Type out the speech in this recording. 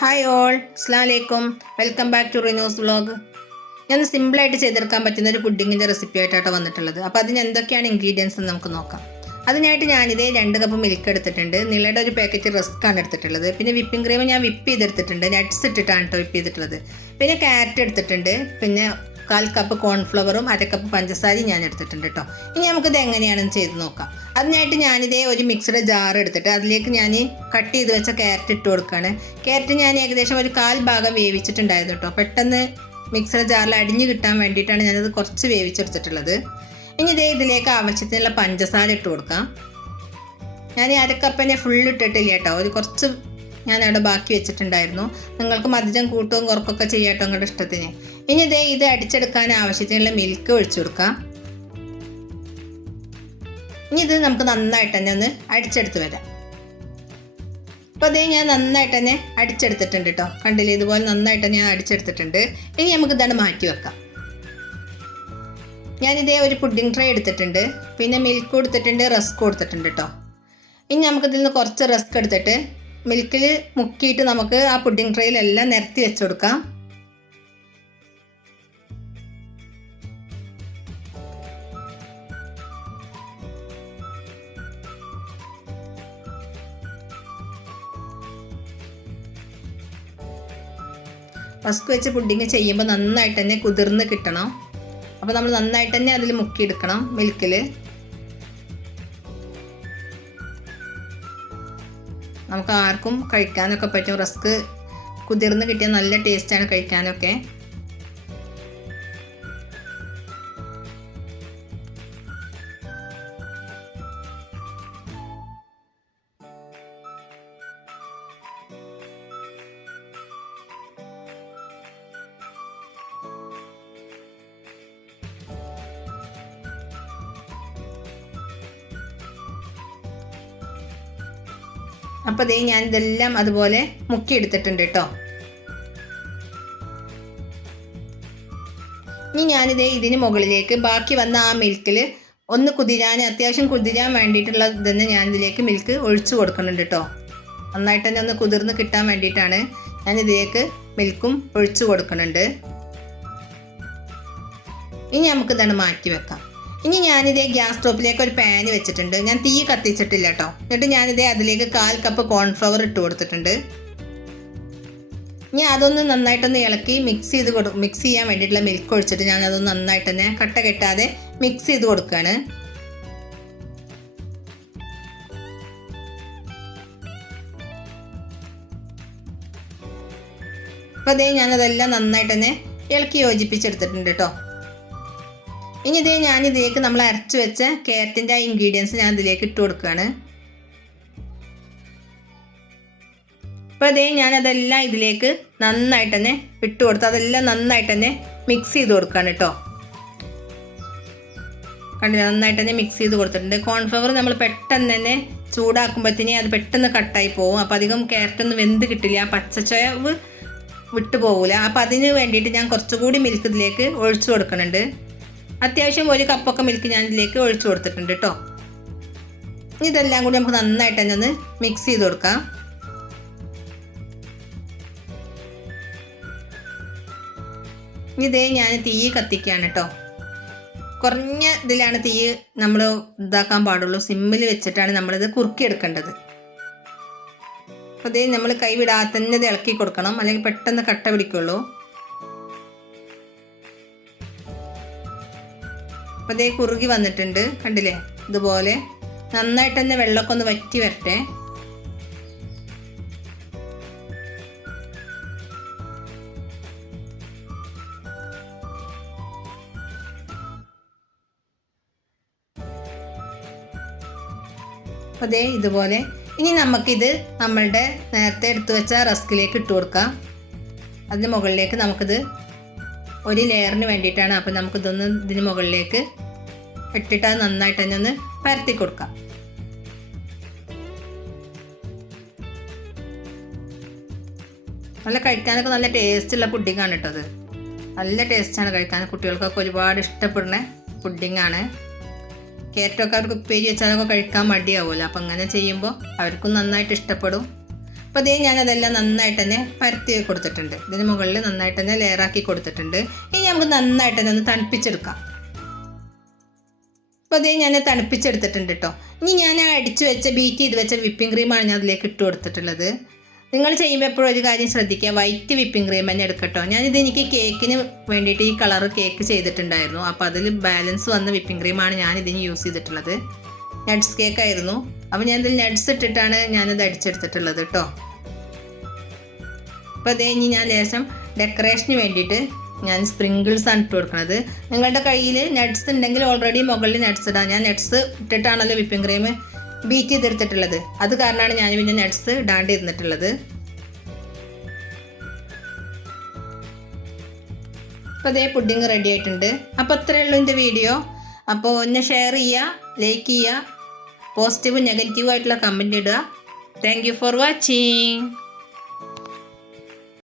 Hi all അസ്ലാം വലൈക്കും welcome back to Rinu's vlog ഞാൻ സിമ്പിളായിട്ട് ചെയ്തെടുക്കാൻ പറ്റുന്ന ഒരു പുഡിങ്ങിന്റെ റെസിപ്പി ആയിട്ടാണ് വന്നിട്ടുള്ളത്. അപ്പോൾ അതിന് എന്തൊക്കെയാണ് ഇൻഗ്രീഡിയൻസ് എന്ന് നമുക്ക് നോക്കാം. അതിനായിട്ട് ഞാനിതേ രണ്ട് കപ്പ് മിൽക്ക് എടുത്തിട്ടുണ്ട്. നിലയുടെ ഒരു പാക്കറ്റ് റസ്ക് ആണ് എടുത്തിട്ടുള്ളത്. പിന്നെ വിപ്പിംഗ് ക്രീം ഞാൻ വിപ്പ് ചെയ്തെടുത്തിട്ടുണ്ട്. നട്ട്സ് ഇട്ടിട്ടാണ് കേട്ടോ വിപ്പ് ചെയ്തിട്ടുള്ളത്. പിന്നെ ക്യാരറ്റ് എടുത്തിട്ടുണ്ട്. പിന്നെ കാൽ കപ്പ് കോൺഫ്ലവറും അര കപ്പ് പഞ്ചസാരയും ഞാൻ എടുത്തിട്ടുണ്ട് കേട്ടോ ഇനി നമുക്കിത് എങ്ങനെയാണെന്ന് ചെയ്ത് നോക്കാം. അതിനായിട്ട് ഞാനിതേ ഒരു മിക്സഡ് ജാർ എടുത്തിട്ട് അതിലേക്ക് ഞാൻ കട്ട് ചെയ്ത് വെച്ച ക്യാരറ്റ് ഇട്ട് കൊടുക്കുകയാണ് ക്യാരറ്റ് ഞാൻ ഏകദേശം ഒരു കാൽ ഭാഗം വേവിച്ചിട്ടുണ്ടായിരുന്നു കേട്ടോ പെട്ടെന്ന് മിക്സഡ് ജാറിൽ അടിഞ്ഞു കിട്ടാൻ വേണ്ടിയിട്ടാണ് ഞാനത് കുറച്ച് വേവിച്ചെടുത്തിട്ടുള്ളത്. ഇനി ഇതേ ഇതിലേക്ക് ആവശ്യത്തിനുള്ള പഞ്ചസാര ഇട്ട് കൊടുക്കാം. ഞാൻ അരക്കപ്പനെ ഫുൾ ഇട്ടിട്ടില്ല കേട്ടോ ഒരു കുറച്ച് ഞാൻ അവിടെ ബാക്കി വെച്ചിട്ടുണ്ടായിരുന്നു. നിങ്ങൾക്ക് മധുരം കൂട്ടവും കുറക്കൊക്കെ ചെയ്യാട്ടോ നിങ്ങളുടെ ഇഷ്ടത്തിന്. ഇനി ഇതേ ഇത് അടിച്ചെടുക്കാൻ ആവശ്യത്തിനുള്ള മിൽക്ക് ഒഴിച്ചു കൊടുക്കാം. ഇനി ഇത് നമുക്ക് നന്നായിട്ട് തന്നെ ഒന്ന് അടിച്ചെടുത്ത് വരാം. അപ്പോൾ അതേ ഞാൻ നന്നായിട്ട് തന്നെ അടിച്ചെടുത്തിട്ടുണ്ട് കേട്ടോ കണ്ടില്ലേ? ഇതുപോലെ നന്നായിട്ട് തന്നെ ഞാൻ അടിച്ചെടുത്തിട്ടുണ്ട്. ഇനി നമുക്ക് ഇതാണ് മാറ്റി വെക്കാം. ഞാനിതേ ഒരു പുഡിംഗ് ട്രേ എടുത്തിട്ടുണ്ട്. പിന്നെ മിൽക്ക് കൊടുത്തിട്ടുണ്ട് റസ്ക് കൊടുത്തിട്ടുണ്ട് കേട്ടോ ഇനി നമുക്കിതിൽ നിന്ന് കുറച്ച് റസ്ക് എടുത്തിട്ട് മിൽക്കിൽ മുക്കിയിട്ട് നമുക്ക് ആ പുഡിംഗ് ട്രേയിലെല്ലാം നിരത്തി വെച്ച് കൊടുക്കാം. റസ്ക് വെച്ച് പുഡിങ് ചെയ്യുമ്പോൾ നന്നായിട്ട് തന്നെ കുതിർന്ന് കിട്ടണം. അപ്പോൾ നമ്മൾ നന്നായിട്ട് തന്നെ അതിൽ മുക്കിയെടുക്കണം മിൽക്കിൽ നമുക്ക് ആർക്കും കഴിക്കാനൊക്കെ പറ്റും. റസ്ക് കുതിർന്ന് കിട്ടിയാൽ നല്ല ടേസ്റ്റാണ് കഴിക്കാനൊക്കെ. അപ്പോൾ ദേ ഞാൻ ഇതെല്ലാം അതുപോലെ മുക്കി എടുത്തിട്ടുണ്ട് കേട്ടോ. ഇനി ഞാനിതേ ഇതിന് മുകളിലേക്ക് ബാക്കി വന്ന ആ മിൽക്കിൽ ഒന്ന് കുതിരാൻ അത്യാവശ്യം കുതിരാൻ വേണ്ടിയിട്ടുള്ള ഇതെന്ന് ഞാൻ ഇതിലേക്ക് മിൽക്ക് ഒഴിച്ചു കൊടുക്കുന്നുണ്ട് കേട്ടോ. നന്നായിട്ട് തന്നെ ഒന്ന് കുതിർന്ന് കിട്ടാൻ വേണ്ടിയിട്ടാണ് ഞാൻ ഇതിലേക്ക് മിൽക്കും ഒഴിച്ചു കൊടുക്കുന്നുണ്ട്. ഇനി നമുക്ക് ഇതാണ് മാറ്റി വെക്കാം. ഇനി ഞാനിതേ ഗ്യാസ് സ്റ്റോപ്പിലേക്ക് ഒരു പാന് വെച്ചിട്ടുണ്ട്. ഞാൻ തീ കത്തിച്ചിട്ടില്ല കേട്ടോ എന്നിട്ട് ഞാനിതേ അതിലേക്ക് കാൽ കപ്പ് കോൺഫ്ലവർ ഇട്ട് കൊടുത്തിട്ടുണ്ട്. ഇനി അതൊന്ന് നന്നായിട്ടൊന്ന് ഇളക്കി മിക്സ് ചെയ്ത് കൊടു മിക്സ് ചെയ്യാൻ വേണ്ടിയിട്ടുള്ള മിൽക്ക് ഒഴിച്ചിട്ട് ഞാൻ അതൊന്ന് നന്നായിട്ട് തന്നെ കട്ട കെട്ടാതെ മിക്സ് ചെയ്ത് കൊടുക്കുകയാണ് അപ്പോൾ അതേ ഞാനതെല്ലാം നന്നായിട്ട് തന്നെ ഇളക്കി യോജിപ്പിച്ചെടുത്തിട്ടുണ്ട് കേട്ടോ ഇനി ഇതേ ഞാൻ ഇതിലേക്ക് നമ്മൾ അരച്ച് വെച്ച കേരത്തിന്റെ ആ ഇൻഗ്രീഡിയൻസ് ഞാൻ ഇതിലേക്ക് ഇട്ട് കൊടുക്കുകയാണ് അപ്പോൾ അതേ ഞാൻ അതെല്ലാം ഇതിലേക്ക് നന്നായിട്ട് തന്നെ ഇട്ട് കൊടുത്ത് അതെല്ലാം നന്നായിട്ട് തന്നെ മിക്സ് ചെയ്ത് കൊടുക്കുകയാണ് കേട്ടോ കണ്ടില്ല? നന്നായിട്ട് തന്നെ മിക്സ് ചെയ്ത് കൊടുത്തിട്ടുണ്ട്. കോൺഫ്ലവർ നമ്മൾ പെട്ടെന്ന് തന്നെ ചൂടാക്കുമ്പോഴത്തേനെ അത് പെട്ടെന്ന് കട്ടായി പോകും അപ്പോൾ അധികം ക്യാരറ്റൊന്നും വെന്ത് കിട്ടില്ല. ആ പച്ചച്ചോവ് വിട്ടു പോകില്ല അപ്പോൾ അതിന് വേണ്ടിയിട്ട് ഞാൻ കുറച്ചുകൂടി മിൽക്ക് ഇതിലേക്ക് ഒഴിച്ചു കൊടുക്കുന്നുണ്ട്. അത്യാവശ്യം ഒരു കപ്പൊക്കെ മിൽക്ക് ഞാൻ ഇതിലേക്ക് ഒഴിച്ചു കൊടുത്തിട്ടുണ്ട് കേട്ടോ ഇതെല്ലാം കൂടി നമുക്ക് നന്നായിട്ട് തന്നെ ഒന്ന് മിക്സ് ചെയ്ത് കൊടുക്കാം. ഇതേ ഞാൻ തീ കത്തിക്കുകയാണ് കേട്ടോ കുറഞ്ഞ ഇതിലാണ് തീ നമ്മൾ ഇതാക്കാൻ പാടുള്ളൂ. സിമ്മിൽ വെച്ചിട്ടാണ് നമ്മളിത് കുറുക്കിയെടുക്കേണ്ടത്. അപ്പോൾ ഇതേ നമ്മൾ കൈ വിടാതെ തന്നെ ഇത് ഇളക്കി കൊടുക്കണം. അല്ലെങ്കിൽ പെട്ടെന്ന് കട്ട പിടിക്കുള്ളൂ. അപ്പോൾ അതേ കുറുകി വന്നിട്ടുണ്ട് കണ്ടില്ലേ? ഇതുപോലെ. നന്നായിട്ട് തന്നെ വെള്ളമൊക്കെ ഒന്ന് വറ്റി വരട്ടെ. അതേ ഇതുപോലെ. ഇനി നമുക്കിത് നമ്മളുടെ നേരത്തെ എടുത്തു വെച്ച റസ്കിലേക്ക് ഇട്ട് കൊടുക്കാം. അതിന് മുകളിലേക്ക് നമുക്കിത് ഒരു ലെയറിന് വേണ്ടിയിട്ടാണ്. അപ്പോൾ നമുക്കിതൊന്ന് ഇതിന് മുകളിലേക്ക് ഇട്ടിട്ട് നന്നായിട്ട് തന്നെ ഒന്ന് പരത്തി കൊടുക്കാം. നല്ല കഴിക്കാനൊക്കെ നല്ല ടേസ്റ്റുള്ള പുഡിങ്ങാണ് കേട്ടോ അത്. നല്ല ടേസ്റ്റാണ് കഴിക്കാൻ. കുട്ടികൾക്കൊക്കെ ഒരുപാട് ഇഷ്ടപ്പെടുന്ന പുഡിങ്ങാണ് കേരറ്റൊക്കെ അവർക്ക് ഉപ്പേരി വെച്ചാലൊക്കെ കഴിക്കാൻ മടിയാവുമല്ലോ അപ്പം അങ്ങനെ ചെയ്യുമ്പോൾ അവർക്കും നന്നായിട്ട് ഇഷ്ടപ്പെടും. അപ്പോൾ അതേ ഞാനതെല്ലാം നന്നായിട്ട് തന്നെ പരത്തി കൊടുത്തിട്ടുണ്ട്. ഇതിന് മുകളിൽ നന്നായിട്ട് തന്നെ ലെയറാക്കി കൊടുത്തിട്ടുണ്ട്. ഇനി നമുക്ക് നന്നായിട്ട് തന്നെ ഒന്ന് തണുപ്പിച്ചെടുക്കാം. അപ്പോൾ അതേ ഞാൻ തണുപ്പിച്ചെടുത്തിട്ടുണ്ട് കേട്ടോ ഇനി ഞാൻ അടിച്ചു വെച്ച ബീറ്റ് ചെയ്ത് വെച്ച വിപ്പിംഗ് ക്രീമാണ് ഞാൻ അതിലേക്ക് ഇട്ട് കൊടുത്തിട്ടുള്ളത്. നിങ്ങൾ ചെയ്യുമ്പോൾ എപ്പോഴും ഒരു കാര്യം ശ്രദ്ധിക്കുക. വൈറ്റ് വിപ്പിംഗ് ക്രീം തന്നെ എടുക്കട്ടോ. ഞാനിത് എനിക്ക് കേക്കിന് വേണ്ടിയിട്ട് ഈ കളർ കേക്ക് ചെയ്തിട്ടുണ്ടായിരുന്നു. അപ്പോൾ അതിൽ ബാലൻസ് വന്ന വിപ്പിംഗ് ക്രീമാണ് ഞാൻ ഇതിന് യൂസ് ചെയ്തിട്ടുള്ളത്. നട്ട്സ് കേക്ക് ആയിരുന്നു. അപ്പോൾ ഞാൻ ഇതിൽ നട്ട്സ് ഇട്ടിട്ടാണ് ഞാനിത് അടിച്ചെടുത്തിട്ടുള്ളത് കേട്ടോ അപ്പോൾ അതേ ഇനി ഞാൻ ലേശം ഡെക്കറേഷന് വേണ്ടിയിട്ട് ഞാൻ സ്പ്രിങ്കിൾസ് ആണ് ഇട്ട് കൊടുക്കുന്നത് നിങ്ങളുടെ കയ്യിൽ നട്ട്സ് ഉണ്ടെങ്കിൽ ഓൾറെഡി മുകളിൽ നട്ട്സ് ഇടാം. ഞാൻ നട്ട്സ് ഇട്ടിട്ടാണല്ലോ വിപ്പിംഗ് ക്രീം ബീറ്റ് ചെയ്തെടുത്തിട്ടുള്ളത്. അത് കാരണമാണ് ഞാൻ പിന്നെ നട്ട്സ് ഇടാണ്ട് ഇരുന്നിട്ടുള്ളത് അപ്പോൾ അതേ പുഡിങ് റെഡി ആയിട്ടുണ്ട്. അപ്പോൾ അത്രയേ ഉള്ളൂ എന്റെ വീഡിയോ അപ്പോൾ എന്നെ ഷെയർ ചെയ്യുക ലൈക്ക് ചെയ്യുക പോസിറ്റീവ് നെഗറ്റീവ് ആയിട്ടുള്ള കമന്റ് ഇടുക. Thank for watching